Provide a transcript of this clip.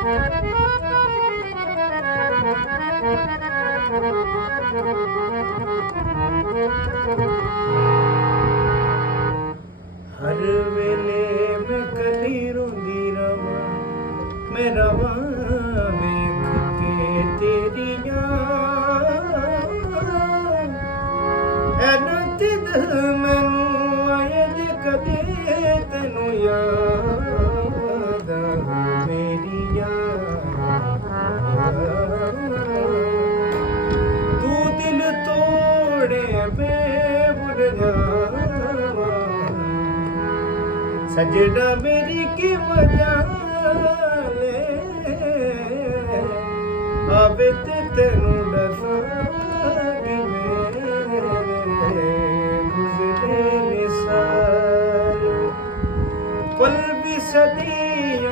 हर वेले मैं कली रोंदी रवां, मैं रवां वेख के तेरियां एनत दिल मैनू आए जे कदे तैनू याद मेरियां तू दिल तोड़े बेबुल जावा सजना मेरी की वजह ले आवे ते तेनू डसा कि गुजरे निसाल पल भी सदियां